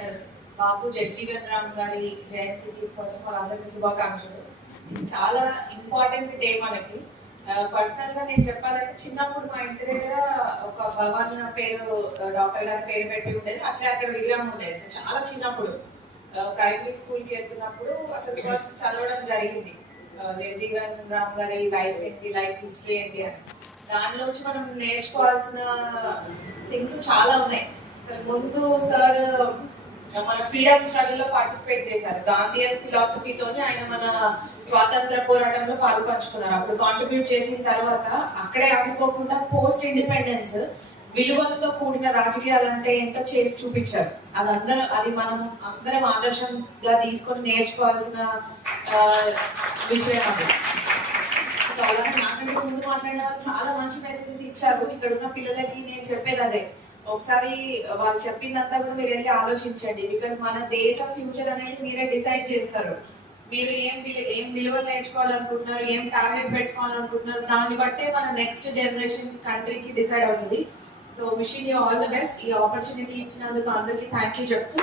Doctor బాపు జగ్జీవన్ రామ్ గారి జయంతికి first of all అందరికీ శుభాకాంక్షలు. చాలా ఇంపార్టెంట్ డే మనకి. పర్సనల్ గా నేను చెప్పాలంటే చిన్నప్పుడు మా ఇంటి దగ్గర ఒక భవన్ పేరు డాక్టర్ గారి పేరు పెట్టి ఉండేది, అట్లే అక్కడ విగ్రహం ఉండేది. చాలా చిన్నప్పుడు ప్రైమరీ స్కూల్ కి వెళ్తున్నప్పుడు అసలు ఫస్ట్ చదవడం జరిగింది జగ్జీవన్ రామ్ గారి లైఫ్ ఏంటి, లైఫ్ హిస్టరీ ఏంటి అని. దానిలోంచి మనం నేర్చుకోవాల్సిన థింగ్స్ చాలా ఉన్నాయి. అసలు ముందు సార్ మన ఫ్రీడమ్ స్ట్రగుల్ లో పార్టిసిపేట్ చేశారు. గాంధీయన్ ఫిలాసఫీతోని ఆయన మన స్వాతంత్ర పోరాటంలో పాలు పంచుకున్నారు. అప్పుడు కాంట్రిబ్యూట్ చేసిన తర్వాత అక్కడే ఆగిపోకుండా పోస్ట్ ఇండిపెండెన్స్ విలువలతో కూడిన రాజకీయాలు అంటే ఏంటో చేసి చూపించారు. అది మనం అందరం ఆదర్శంగా తీసుకొని నేర్చుకోవాల్సిన విషయం అది. సో అలాగే నాకంటే ముందు మాట్లాడిన వాళ్ళు చాలా మంచి మెసేజెస్ ఇచ్చారు. ఇక్కడ ఉన్న పిల్లలకి నేను చెప్పేది అదే, ఒకసారి వాళ్ళు చెప్పిందంతా కూడా మీరు వెళ్ళి ఆలోచించండి. బికాస్ మన దేశ ఫ్యూచర్ అనేది మీరే డిసైడ్ చేస్తారు. మీరు ఏం విలువలు నేర్చుకోవాలనుకుంటున్నారు, ఏం టార్గెట్ పెట్టుకోవాలనుకుంటున్నారు, దాన్ని బట్టే మన నెక్స్ట్ జనరేషన్ కంట్రీకి డిసైడ్ అవుతుంది. So wishing you all the best. ఈ ఆపర్చునిటీ ఇచ్చినందుకు అందరికీ థ్యాంక్ యూ చెప్తూ